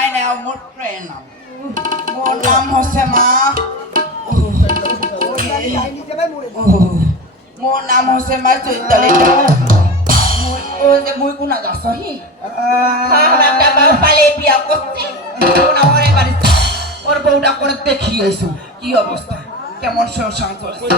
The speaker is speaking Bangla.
নাই নাই মোৰ ফ্ৰেণ্ড নাম মোৰ নাম হৈছে মা মোৰ নাম হৈছে মা চৈতালি মই কোনা যাসহি খারাপটা বাবা পালে বিয়া করতে কোনা ওরে বাড়ি ওর বউটা করে দেখি আইছো কি অবস্থা কেমন সংসার চলছে